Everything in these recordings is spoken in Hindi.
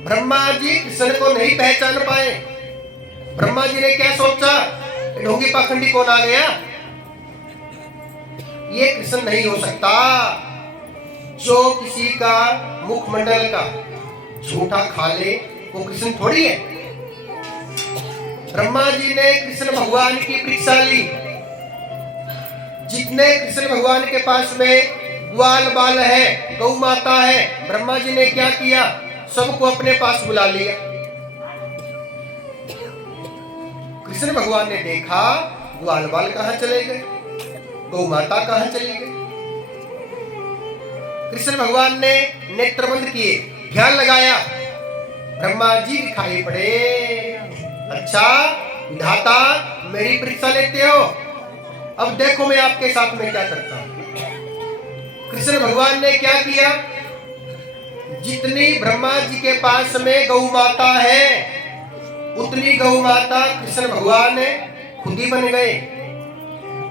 ब्रह्मा जी कृष्ण को नहीं पहचान पाए। ब्रह्मा जी ने क्या सोचा, ढोंगी पाखंडी कौन आ गया, ये कृष्ण नहीं हो सकता। जो किसी का मुखमंडल का झूठा खा ले वो कृष्ण थोड़ी है। ब्रह्मा जी ने कृष्ण भगवान की परीक्षा ली। जितने कृष्ण भगवान के पास में ग्वाल बाल है, गौ माता है, ब्रह्मा जी ने क्या किया, सबको अपने पास बुला लिया। कृष्ण भगवान ने देखा ग्वाल बाल कहां चले गए, गौ माता कहां चली गई। कृष्ण भगवान ने नेत्र बंद किए, ध्यान लगाया, ब्रह्मा जी दिखाई पड़े। अच्छा विधाता मेरी परीक्षा लेते हो, अब देखो मैं आपके साथ में क्या करता हूं। कृष्ण भगवान ने क्या किया, जितनी ब्रह्मा जी के पास में गौ माता है उतनी गौ माता कृष्ण भगवान खुद ही बन गए।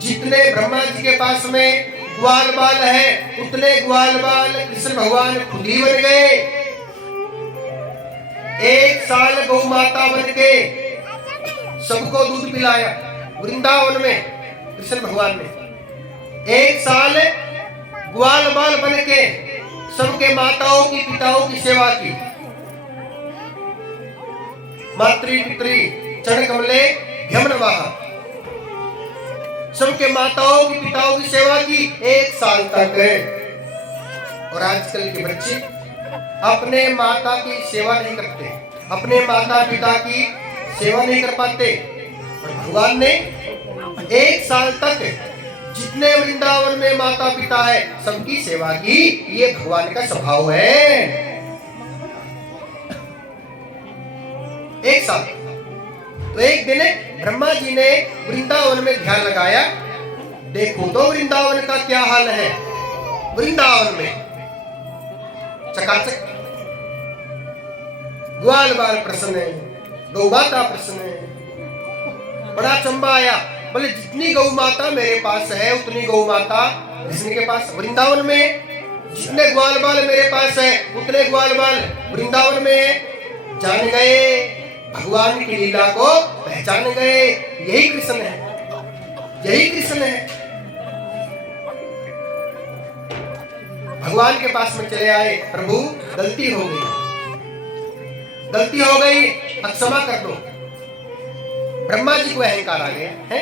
जितने ब्रह्मा जी के पास में ग्वाल बाल है उतने ग्वाल बाल कृष्ण भगवान खुद ही बन गए। 1 साल गौ माता बन के सबको दूध पिलाया वृंदावन में। कृष्ण भगवान ने 1 साल ग्वाल बाल बन के सबके माताओं की पिताओं की सेवा की। मातृ पितृ चरण कमले यमनवाह, सबके माताओं की पिताओं की सेवा की 1 साल तक। और आजकल के बच्चे अपने माता की सेवा नहीं करते, अपने माता पिता की सेवा नहीं कर पाते। और भगवान ने 1 साल तक जितने वृंदावन में माता पिता है सबकी सेवा की। ये भगवान का स्वभाव है। 1 साल। तो एक दिन ब्रह्मा जी ने वृंदावन में ध्यान लगाया, देखो तो वृंदावन का क्या हाल है। वृंदावन में चकाचक, ग्वाल बाल प्रसन्न है, गौ माता प्रसन्न है। बड़ा चंबा आया, बोले जितनी गौ माता मेरे पास है उतनी गौ माता कृष्ण के पास वृंदावन में है। जितने ग्वाल बाल मेरे पास है उतने ग्वाल बाल वृंदावन में है। जान गए, भगवान की लीला को पहचान गए, यही कृष्ण है, यही कृष्ण है। भगवान के पास में चले आए, प्रभु गलती हो गई, गलती हो गई, अब क्षमा कर दो। ब्रह्मा जी को अहंकार आ गया है।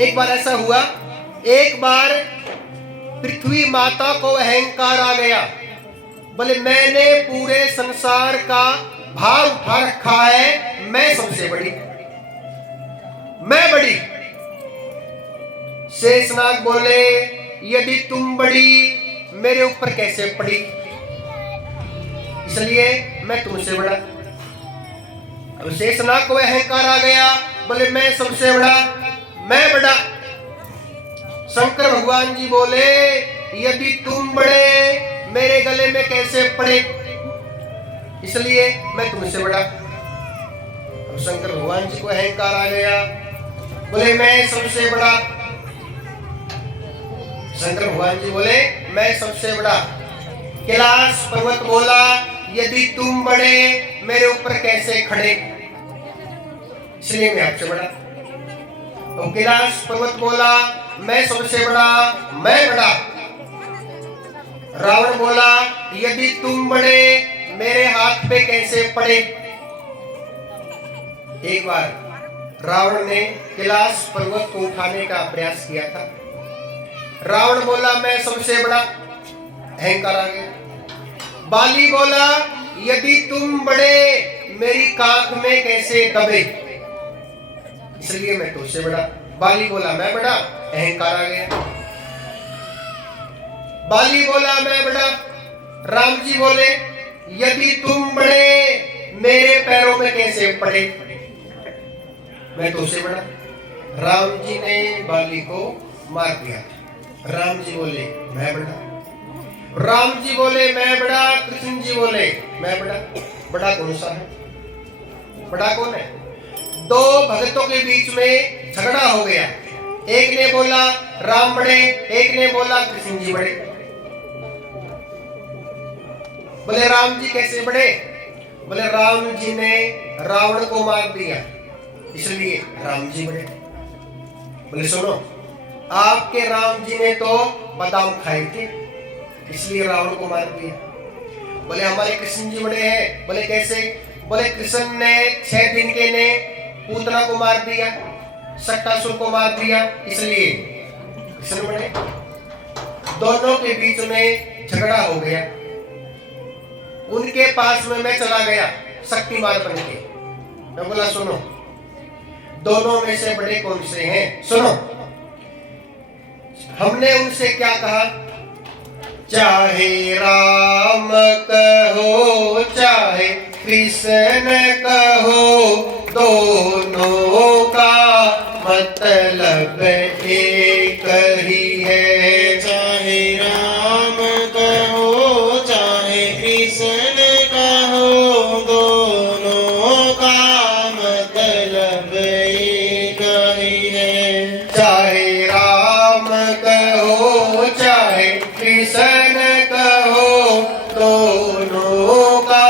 एक बार ऐसा हुआ, एक बार पृथ्वी माता को अहंकार आ गया, बोले मैंने पूरे संसार का भार उठा रखा है, मैं सबसे बड़ी, मैं बड़ी। शेषनाग बोले यदि तुम बड़ी मेरे ऊपर कैसे पड़ी, इसलिए मैं तुमसे बड़ा। अब शेषनाग को अहंकार आ गया, बोले मैं सबसे बड़ा, मैं बड़ा। शंकर भगवान जी बोले यदि तुम बड़े मेरे गले में कैसे पड़े, इसलिए मैं तुमसे बड़ा। अब शंकर भगवान जी को अहंकार आ गया, बोले मैं सबसे बड़ा। शंकर भगवान जी बोले मैं सबसे बड़ा। कैलाश पर्वत बोला यदि तुम बड़े मेरे ऊपर कैसे खड़े, इसलिए मैं आपसे बड़ा। तो कैलाश पर्वत बोला मैं सबसे बड़ा, मैं बड़ा। रावण बोला यदि तुम बड़े मेरे हाथ पे कैसे पड़े। एक बार रावण ने कैलाश पर्वत को उठाने का प्रयास किया था। रावण बोला मैं सबसे बड़ा, अहंकार आ गया। बाली बोला यदि तुम बड़े मेरी काख में कैसे दबे, इसलिए मैं तुझसे बड़ा। बाली बोला मैं बड़ा, अहंकार आ गया। बाली बोला मैं बड़ा। राम जी बोले यदि तुम बड़े मेरे पैरों में कैसे पड़े, मैं तुझसे बड़ा। राम जी ने बाली को मार दिया। राम जी बोले मैं बड़ा। राम जी बोले मैं बड़ा, कृष्ण जी बोले मैं बड़ा। बड़ा कौन सा है, बड़ा कौन है? 2 भक्तों के बीच में झगड़ा हो गया। एक ने बोला राम बड़े, एक ने बोला कृष्ण जी बड़े। बोले राम जी कैसे बढ़े? बोले राम जी ने रावण को मार दिया इसलिए राम जी बढ़े। बोले सुनो, आपके राम जी ने तो बादाम खाए थे इसलिए रावण को मार दिया। बोले हमारे कृष्ण जी बड़े हैं। बोले कैसे? बोले कृष्ण ने 6 दिन के ने पूतना को मार दिया, सट्टासुर को मार दिया इसलिए कृष्ण बड़े। दोनों के बीच में झगड़ा हो गया। उनके पास में मैं चला गया शक्तिमान बन के। मैं बोला सुनो, दोनों में से बड़े कौन से हैं? सुनो, हमने उनसे क्या कहा? चाहे राम कहो चाहे कृष्ण कहो, दोनों का मतलब एक ही है। चाहे राम कहो चाहे कृष्ण कहो, दोनों का मतलब एक ही है। चाहे राम कहो चाहे कृष्ण कहो, दोनों का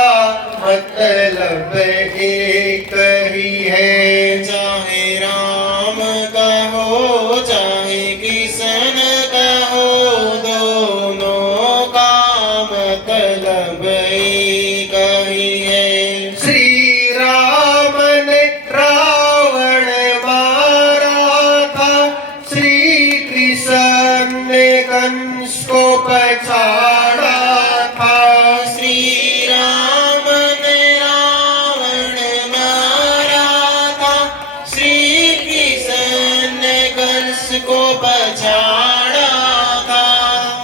मतलब एक ही है। चाहे राम कहो चाहे कृष्ण कहो, दोनों का मतलब एक ही है। श्री राम ने रावण मारा था, श्री कृष्ण ने कंस को पछाड़ा था। श्री राम ने रावण मारा था, श्री कृष्ण ने कंस को पछाड़ा था।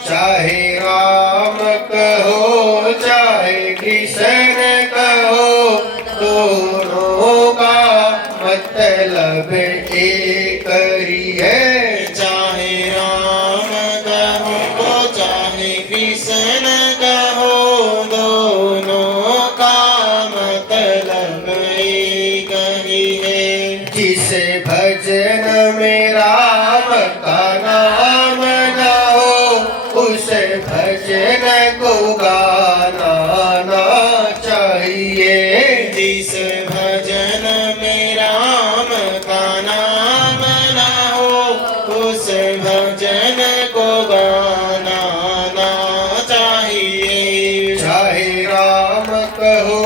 चाहे राम कहो चाहे कृष्ण कहो, दोनों का मतलब एक ही है। चाहे राम कहो चाहे कृष्ण कहो, दोनों का मतलब एक ही है। जिस भजन में राम का नाम न हो, उस भजन को गाना ना चाहिए। जिस भजन में राम का नाम ना हो, उस भजन को गाना ना चाहिए। चाहे राम कहो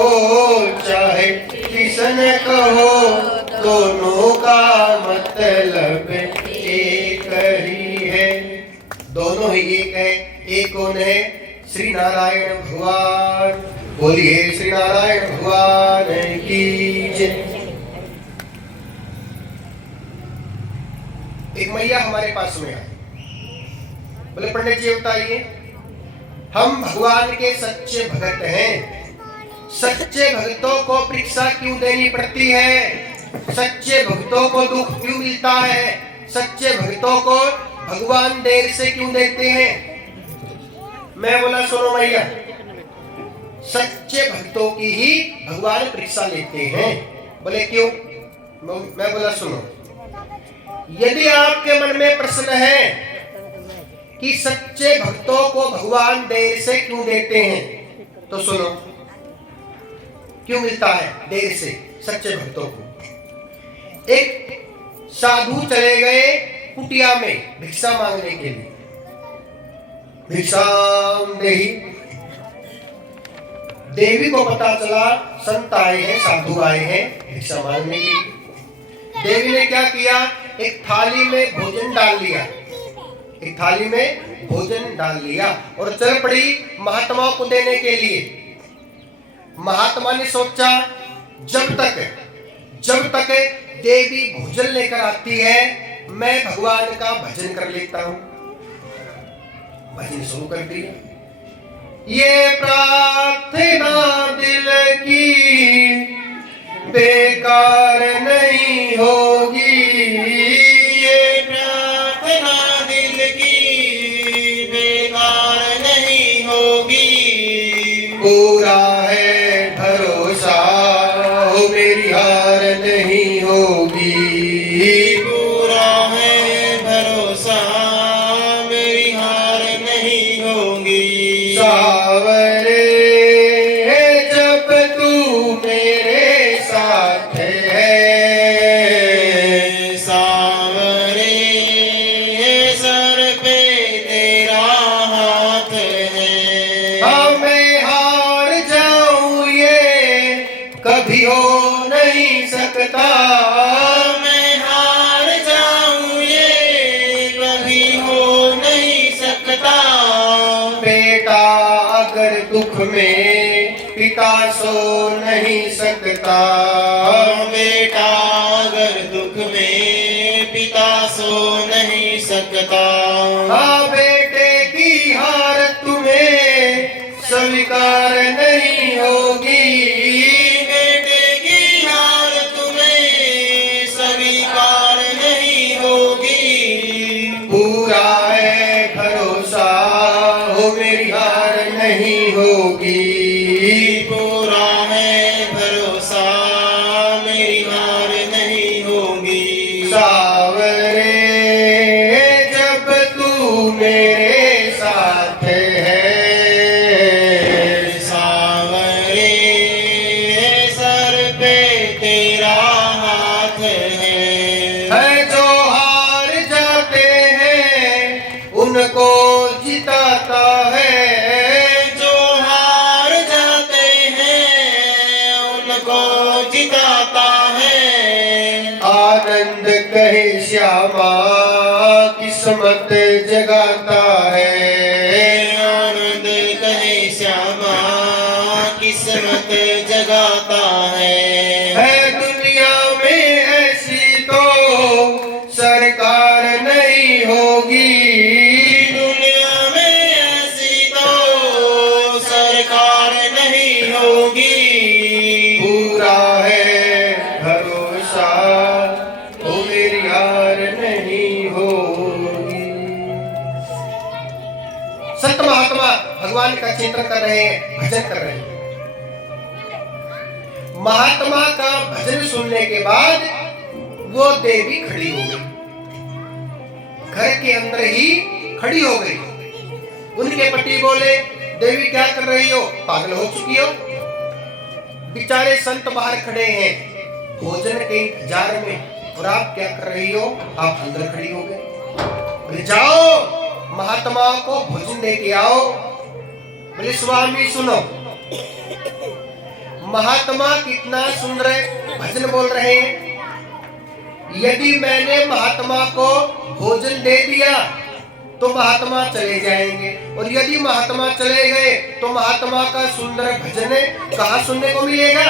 चाहे कृष्ण कहो, दोनों का मतलब एक ही है। दोनों ही एक है। एक कौन है? श्री नारायण भगवान। बोलिए श्री नारायण भगवान की जय। एक मैया हमारे पास में आई। बोले पंडित जी बताइए, हम भगवान के सच्चे भक्त हैं, सच्चे भक्तों को परीक्षा क्यों देनी पड़ती है? सच्चे भक्तों को दुख क्यों मिलता है? सच्चे भक्तों को भगवान देर से क्यों देते हैं? मैं बोला सुनो भैया, सच्चे भक्तों की ही भगवान परीक्षा लेते हैं। बोले क्यों? मैं बोला सुनो, यदि आपके मन में प्रश्न है कि सच्चे भक्तों को भगवान देर से क्यों देते हैं, तो सुनो, क्यों मिलता है देर से सच्चे भक्तों को? एक साधु चले गए कुटिया में भिक्षा मांगने के लिए। भिक्षाम देहि। देवी को पता चला संत आए हैं, साधु आए हैं भिक्षा मांगने के लिए। देवी ने क्या किया? एक थाली में भोजन डाल लिया, एक थाली में भोजन डाल लिया और चल पड़ी महात्मा को देने के लिए। महात्मा ने सोचा जब तक देवी भोजन लेकर आती है, मैं भगवान का भजन कर लेता हूं। भजन शुरू कर दिया। ये प्रार्थना दिल की बेकार नहीं होगी, ये प्रार्थना दिल की बेकार नहीं होगी। पूरा है भरोसा हो मेरी हार नहीं होगी। पूरा है भरोसा मेरी हार नहीं होगी। सावरे में पिता सो नहीं सकता। बेटा अगर दुख में पिता सो नहीं सकता। हाँ बेटे की हार तुम्हें स्वीकार नहीं होगी। बेटे की हार तुम्हें स्वीकार नहीं होगी। पूरा है भरोसा हो मेरी हार नहीं होगी। पूरा है भरोसा मेरी हार नहीं होगी। सावरे जब तू मेरे साथ है। सावरे सर पे तेरा हाथ है। जो हार जाते हैं उनको जिताता है। जो हार जाते हैं उनको जिताता है। आनंद कहे श्यामा किस्मत जगाता है। आनंद कहे श्यामा किस्मत जगाता है। दुनिया में ऐसी तो सरकार नहीं होगी। दुनिया में ऐसी तो सरकार नहीं होगी। पूरा है भरोसा वो मेरी हार नहीं होगी। संत महात्मा भगवान का चिंतन कर रहे हैं, भजन कर रहे हैं। महात्मा का भजन सुनने के बाद वो देवी खड़ी हो गई, घर के अंदर ही खड़ी हो गई। उनके पति बोले, देवी क्या कर रही हो, पागल हो चुकी हो? बेचारे संत बाहर खड़े हैं भोजन के इंतजार में, और आप क्या कर रही हो, आप अंदर खड़ी हो गए। बोले जाओ महात्मा को भोजन दे के आओ। बोले स्वामी सुनो, महात्मा कितना सुंदर भजन बोल रहे हैं। यदि मैंने महात्मा को भोजन दे दिया तो महात्मा चले जाएंगे, और यदि महात्मा चले गए तो महात्मा का सुंदर भजन कहाँ सुनने को मिलेगा?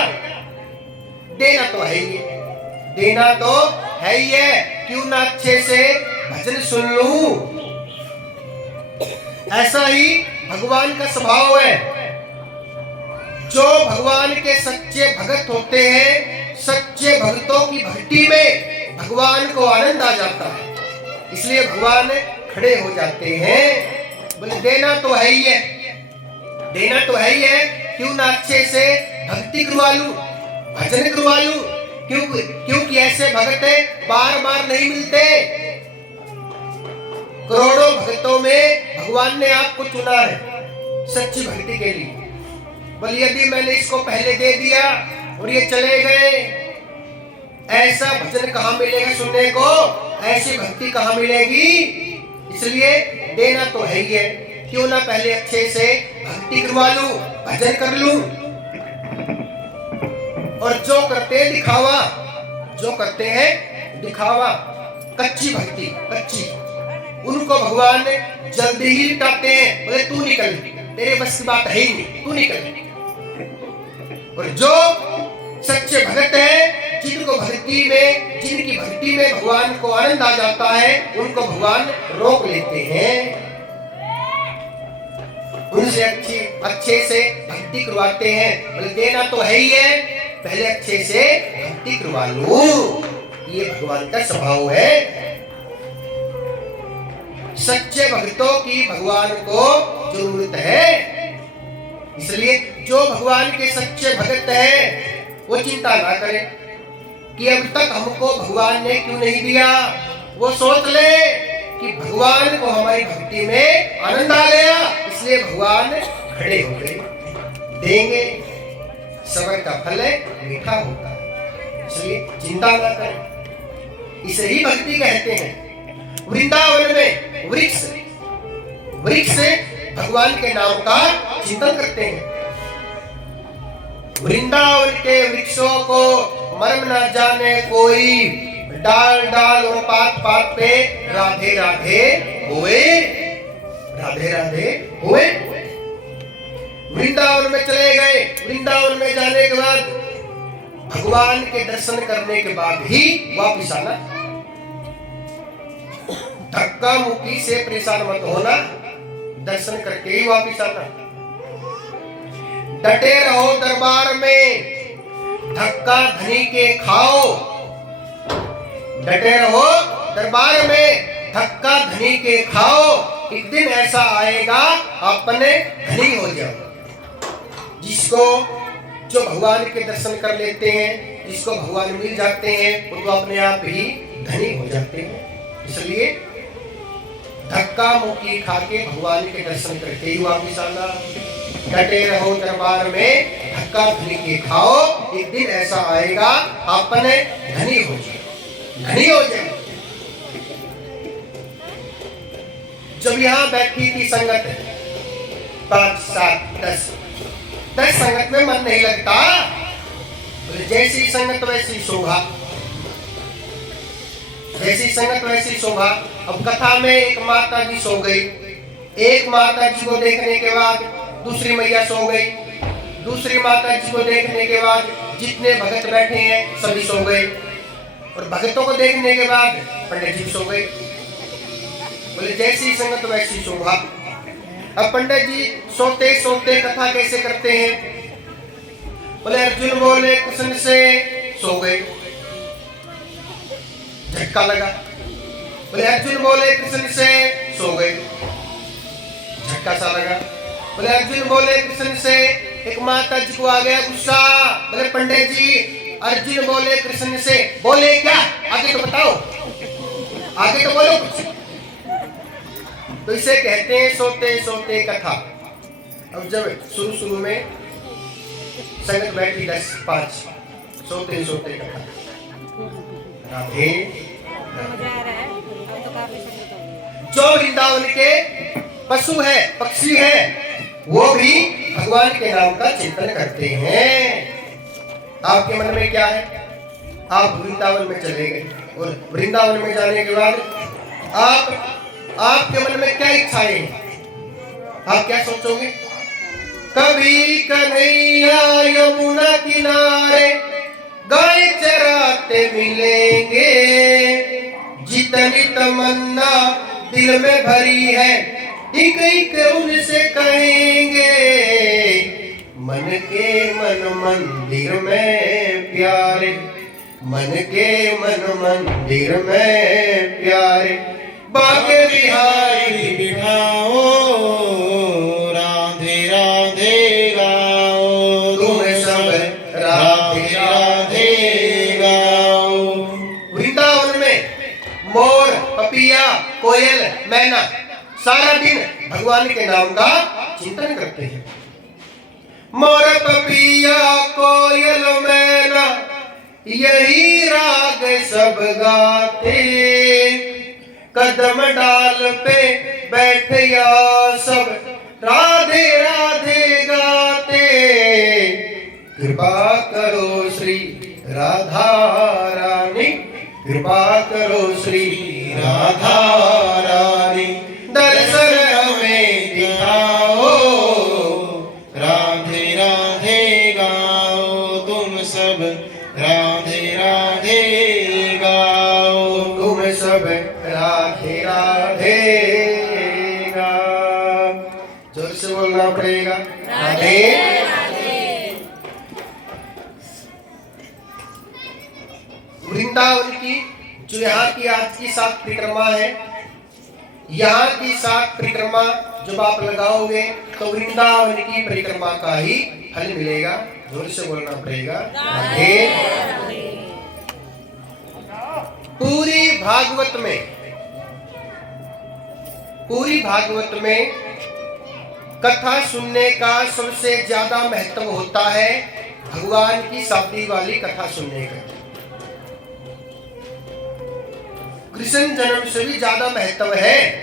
देना तो है ही, देना तो है ही है, क्यों ना अच्छे से भजन सुन लूं। ऐसा ही भगवान का स्वभाव है। जो भगवान के सच्चे भक्त होते हैं, सच्चे भक्तों की भक्ति में भगवान को आनंद आ जाता है, इसलिए भगवान खड़े हो जाते हैं। बोले देना तो है ही है, देना तो है ही है, क्यों ना अच्छे से भक्ति करवा लूं, भजन करवा लूं। क्योंकि ऐसे भक्त बार बार नहीं मिलते। करोड़ों भक्तों में भगवान ने आपको चुना है सच्ची भक्ति के लिए। बोले यदि मैंने इसको पहले दे दिया और ये चले गए, ऐसा भजन कहाँ मिलेगा सुनने को, ऐसी भक्ति कहाँ मिलेगी? इसलिए देना तो है ही है, क्यों ना पहले अच्छे से भक्ति करवा लूं, भजन कर लूं। और जो करते हैं दिखावा, जो करते हैं दिखावा, कच्ची भक्ति, कच्ची, उनको भगवान जल्दी ही लिटाते हैं। बोले तू निकल, तेरे बस की बात है ही नहीं, तू निकल। और जो सच्चे भक्त है, जिनकी भक्ति में भगवान को आनंद आ जाता है, उनको भगवान रोक लेते हैं, उनसे अच्छे से भक्ति करवाते हैं। बोले देना तो है ही है, पहले अच्छे से भक्ति करवा लो। ये भगवान का स्वभाव है। सच्चे भक्तों की भगवान को जरूरत है, इसलिए जो भगवान के सच्चे भक्त हैं वो चिंता ना करें कि अब तक हमको भगवान ने क्यों नहीं दिया। वो सोच ले कि भगवान को हमारी भक्ति में आनंद आ गया, इसलिए भगवान खड़े हो गए, देंगे। सबर का फल मीठा होता है, इसलिए चिंता ना करें। इसे ही भक्ति कहते हैं। वृंदावन में वृक्ष भगवान के नाम का चिंतन करते हैं। वृंदावन के वृक्षों को मर्म न जाने कोई, डाल डाल और पात पात पे राधे राधे होए, राधे राधे होए। वृंदावन में चले गए। वृंदावन में जाने के बाद भगवान के दर्शन करने के बाद ही वापिस आना। धक्का मुक्की से परेशान मत होना, दर्शन करके ही वापिस आना। डटे रहो दरबार में, धक्का धनी के खाओ। डटे रहो दरबार में, धक्का धनी के खाओ। एक दिन ऐसा आएगा अपने धनी हो जाओ। जिसको जो भगवान के दर्शन कर लेते हैं, जिसको भगवान मिल जाते हैं, वो तो अपने आप ही धनी हो जाते हैं। इसलिए धक्का मुक्की खा के भगवान के दर्शन करके ही वापिस आना। डटे रहो दरबार में, धक्का धनी के खाओ। एक दिन ऐसा आएगा अपने धनी हो जाओ, धनी हो जाए। जब यहाँ बैठी थी संगत 5, 7, 10 संगत में मन नहीं लगता। जैसी संगत वैसी शोभा, जैसी संगत वैसी शोभा। अब कथा में एक माता जी सो गई। एक माता जी को देखने के बाद दूसरी मैया सो गई। दूसरी माता जी को देखने के बाद जितने भगत बैठे हैं सभी सो गए। और भगतों को देखने के बाद पंडित जी सो गए। बोले जैसी संगत वैसी शोभा। अब पंडित जी सोते सोते कथा कैसे करते हैं? बोले अर्जुन बोले कृष्ण से सो गए, झटका लगा। बोले अर्जुन बोले कृष्ण से सो गए, झटका सा लगा। बोले अर्जुन बोले कृष्ण से, एक माता जी को आ गया गुस्सा। बोले पंडित जी अर्जुन बोले कृष्ण से, बोले क्या? आगे तो बताओ, आगे तो बोलो कुछ। तो इसे कहते हैं सोते सोते कथा। अब जब शुरू में संगत बैठी 10, 5, सोते सोते कथा। राधे जो वृंदावन के पशु है, पक्षी है, वो भी भगवान के नाम का चिंतन करते हैं। आपके मन में क्या है? आप वृंदावन में चले गए और वृंदावन में जाने के बाद आपके मन में क्या इच्छाएं हैं? आप क्या सोचोगे? कभी कन्हैया यमुना किनारे गाय चराते मिलेंगे, जितनी तमन्ना दिल में भरी है एक एक उनसे कहेंगे। मन के मन मंदिर में प्यारे, मन के मन मंदिर में प्यारे, बाके बिहारी बिठाओ, राधे राधे गाओ, तुम सब राधे राधे गाओ। वृंदावन में मोर, पपिया, कोयल, मैना सारा दिन भगवान के नाम का चिंतन करते हैं। मोर, पपिया, कोयल, मैना यही राग सब गाते, कदम डाल पे बैठे या सब राधे राधे गाते। कृपा करो श्री राधा रानी, कृपा करो श्री राधा रानी, दर्शन हमें दिखाओ, राधे राधे गाओ, तुम सब राधे राधे गाओ, तुम सब राधे राधे गाओ। जोर से बोलना पड़ेगा राधे राधे। वृंदावन की जो यहाँ की आज की 7 परिक्रमा है, यहाँ की 7 परिक्रमा जब आप लगाओगे तो वृंदावन की परिक्रमा का ही फल मिलेगा। जोर से बोलना पड़ेगा राधे राधे। पूरी भागवत में कथा सुनने का सबसे ज्यादा महत्व होता है भगवान की शादी वाली कथा सुनने का। कृष्ण जन्म से भी ज्यादा महत्व है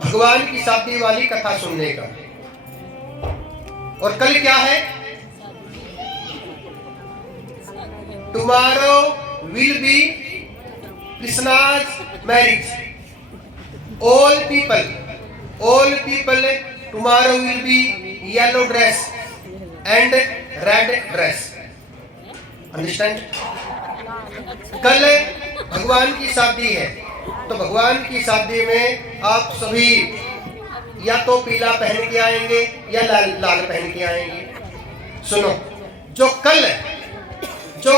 भगवान की शादी वाली कथा सुनने का। और कल क्या है? Tomorrow will be Krishna's marriage. All people tomorrow will be yellow dress and red dress. Understand? कल भगवान की शादी है, तो भगवान की शादी में आप सभी या तो पीला पहन के आएंगे या लाल पहन के आएंगे। सुनो, जो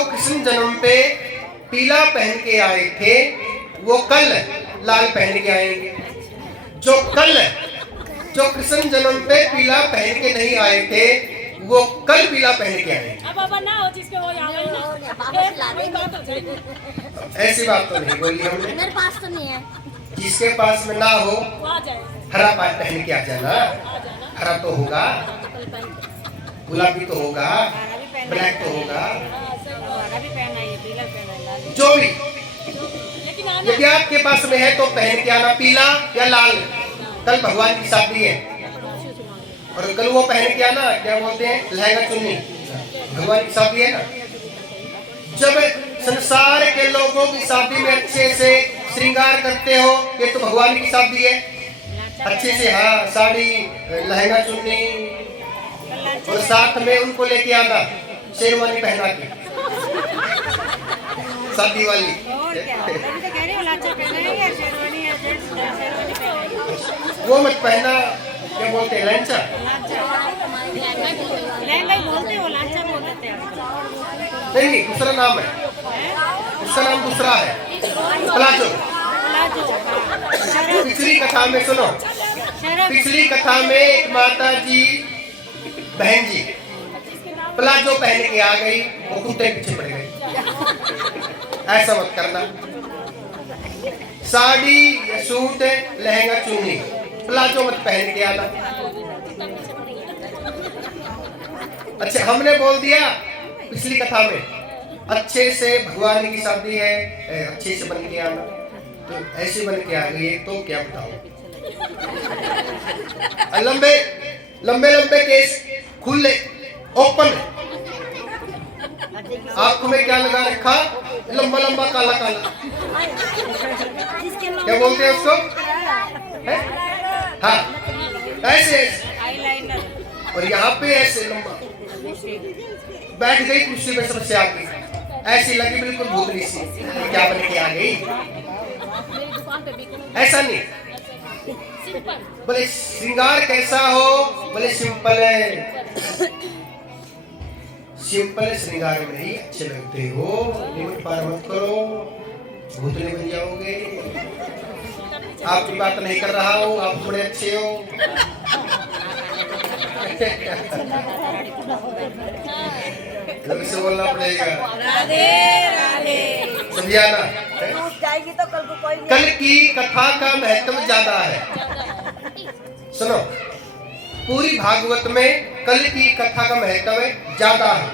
कृष्ण जन्म पे पीला पहन के आए थे वो कल लाल पहन के आएंगे। जो कृष्ण जन्म पे पीला पहन के नहीं आए थे वो कल पीला पहन के आएंगे। ऐसी बात तो नहीं बोली हमने। मेरे पास तो नहीं है। जिसके पास में ना हो हरा पहन के आ जाना। हरा तो होगा, गुलाबी तो होगा, ब्लैक तो होगा, जो भी। यदि आपके पास में है तो पहन के आना पीला या लाल। कल भगवान की शादी है और कल वो पहन के आना, क्या बोलते हैं, लहंगा चुन्नी। भगवान की शादी है ना। जब संसार के लोगों की शादी में अच्छे से श्रृंगार करते हो, ये तो भगवान की शादी है, अच्छे से, हाँ, साड़ी, लहंगा चुन्नी, और साथ में उनको लेके आना शेरवानी पहना के, शादी वाली। वो मत पहना, क्या बोलते हैं, लहंगा बोलते हो, लांचा बोलते हैं। नहीं, दूसरा नाम है, उसका नाम दूसरा है, प्लाजो। पिछली कथा में सुनो, पिछली कथा में एक माता जी, बहन जी प्लाजो पहन के आ गई, वो कुत्ते पीछे पड़ गई। ऐसा मत करना। साड़ी या सूट, लहंगा चुन्नी, प्लाजो मत पहन के आना। अच्छा, हमने बोल दिया पिछली कथा में अच्छे से भगवान की शादी है, अच्छे से बन के आना। तो ऐसे बन के आ गई तो क्या बताओ। लंबे लंबे लंबे केस, खुले, ओपन। आंखों में क्या लगा रखा, लंबा लंबा काला काला, क्या बोलते हैं उसको, है? हाँ, ऐसे। और यहाँ पे ऐसे लंबा, बैठ गई कुर्सी पे सबसे आगे, ऐसी लगी बिल्कुल भूतनी सी, क्या बन के आ गई। ऐसा नहीं। बोले श्रृंगार कैसा हो, बोले सिंपल है। सिंपल श्रृंगार में ही अच्छे लगते हो, लिमिट पार मत करो, भूतने बन जाओगे। आपकी बात नहीं कर रहा हूँ, आप बड़े अच्छे हो। से बोलना पड़ेगा, राधे राधे, समझियाना। तो कल की कथा का महत्व ज्यादा है। सुनो, पूरी भागवत में कल की कथा का महत्व ज्यादा है।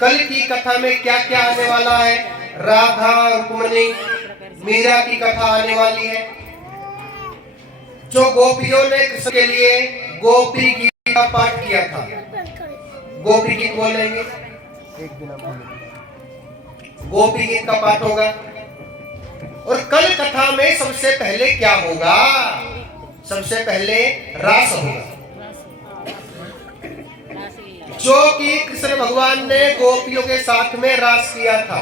कल की कथा में क्या क्या आने वाला है, राधा, रुक्मिणी, मीरा की कथा आने वाली है। जो गोपियों ने कृष्ण के लिए गोपी गीत का पाठ किया था, गोपी गीत बोलेंगे, एक दिन गोपी गीत का पाठ होगा। और कल कथा में सबसे पहले क्या होगा, सबसे पहले रास होगा, जो कि कृष्ण भगवान ने गोपियों के साथ में रास किया था।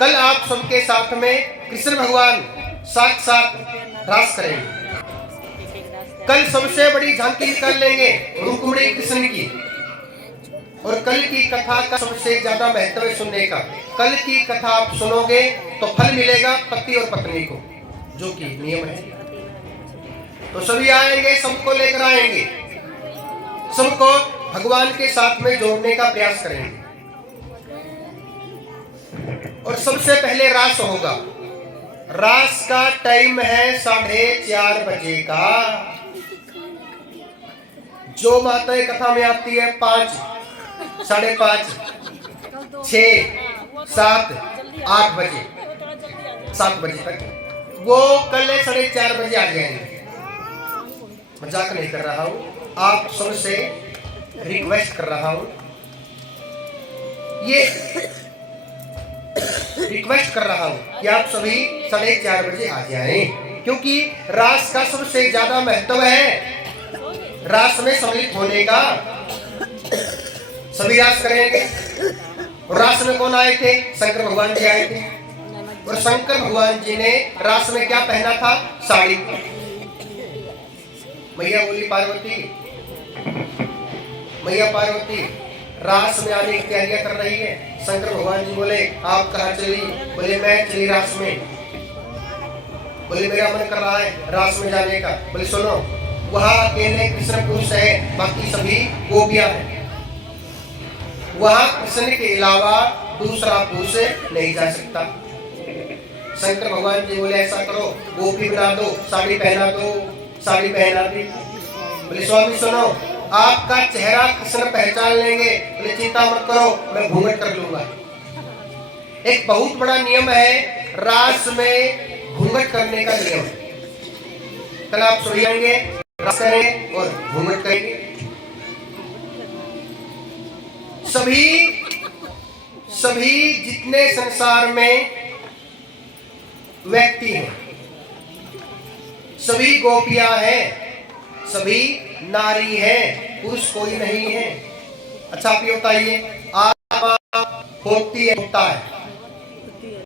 कल आप सबके साथ में कृष्ण भगवान साथ रास करेंगे। कल सबसे बड़ी झांकी कर लेंगे रुक्मिणी कृष्ण की। और कल की कथा का सबसे ज्यादा महत्व है सुनने का। कल की कथा आप सुनोगे तो फल मिलेगा पति और पत्नी को, जो कि नियम है। तो सभी आएंगे, सबको लेकर आएंगे, सबको भगवान के साथ में जोड़ने का प्रयास करेंगे। और सबसे पहले रास होगा। रास का टाइम है 4:30 बजे का। जो माताएं कथा में आती है 5, 5:30, 6, 7, 8 बजे, 7 बजे तक, वो कल 4:30 बजे आ जाएंगे। मजाक नहीं कर रहा हूँ, आप सबसे रिक्वेस्ट कर रहा हूँ, ये रिक्वेस्ट कर रहा हूँ कि आप सभी 4:30 बजे आ जाएं, क्योंकि रास का सबसे ज्यादा महत्व है। रास में सम्मिलित होने का। सभी रास करेंगे। और रास में कौन आए थे? शंकर भगवान जी आए थे। और शंकर भगवान जी ने रास में क्या पहना था? साड़ी। मैया बोली पार्वती, मैया पार्वती रास में आने की तैयारियां कर रही है। शंकर भगवान जी बोले आप कहाँ चली? बोले मैं चली रास में। बोले मेरा मन कर रहा है रास में जाने का। बोले सुनो, वहां अकेले कृष्ण पुरुष है, बाकी सभी गोपियां हैं। वहां कृष्ण के अलावा दूसरा पुरुष नहीं जा सकता। शंकर भगवान जी बोले ऐसा करो, गोपी बना दो, साड़ी पहना दो। साड़ी पहना दी। बोले स्वामी सुनो, आपका चेहरा कृष्ण पहचान लेंगे। बोले चिंता मत करो, मैं घूंघट कर लूंगा। एक बहुत बड़ा नियम है रास में घूंघट करने का नियम। कल आप सो जाएंगे, रास करेंगे और घूंघट करेंगे। सभी जितने संसार में व्यक्ति हैं, सभी गोपियां हैं, सभी नारी हैं, पुरुष कोई नहीं है। अच्छा आप ये बताइए, आत्मा होती है, होता है,